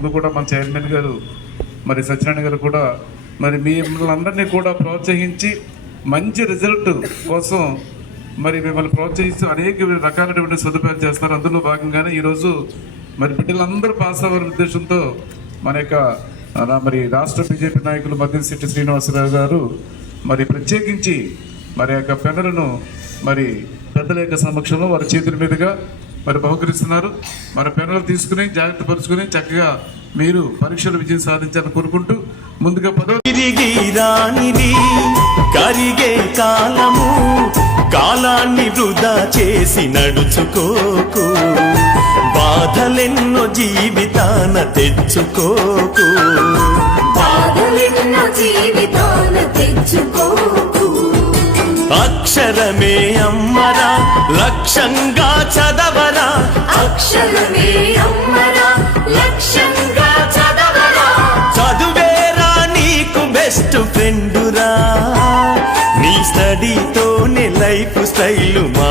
ముందు కూడా మన చైర్మన్ గారు మరి సత్యనారాయణ గారు కూడా మరి మిమ్మల్ని అందరినీ కూడా ప్రోత్సహించి మంచి రిజల్ట్ కోసం మరి మిమ్మల్ని ప్రోత్సహిస్తూ అనేక రకాలైనటువంటి సదుపాయాలు చేస్తున్నారు. అందులో భాగంగానే ఈరోజు మరి బిడ్డలందరూ పాస్ అవ్వాలనే ఉద్దేశంతో మన యొక్క మరి రాష్ట్ర బీజేపీ నాయకులు మద్దిశెట్టి శ్రీనివాసరావు గారు మరి ప్రత్యేకించి మరి యొక్క పెన్నులను మరి పెద్దల యొక్క సమక్షంలో వారి చేతుల మీదుగా మరి బహుకరిస్తున్నారు. మరి పెన్నులు తీసుకుని జాగ్రత్త పరుచుకుని చక్కగా మీరు పరీక్షలు విజయం సాధించాలని కోరుకుంటూ ముందుగా కరిగే కాలము కాలాన్ని వృధా చేసి నడుచుకోకు, బాధలెన్నో జీవితాన తెచ్చుకోకు, బాధలెన్నో జీవితాన తెచ్చుకోకు. అక్షరమే అమ్మరా లక్ష్యంగా చదవరా, అక్షరమే అమ్మరా లక్ష్యంగా చదవరా. చదువేరా నీకు బెస్ట్ ఫ్రెండురా, నీ స్టడీతోనే లైఫ్ స్టైల్ మా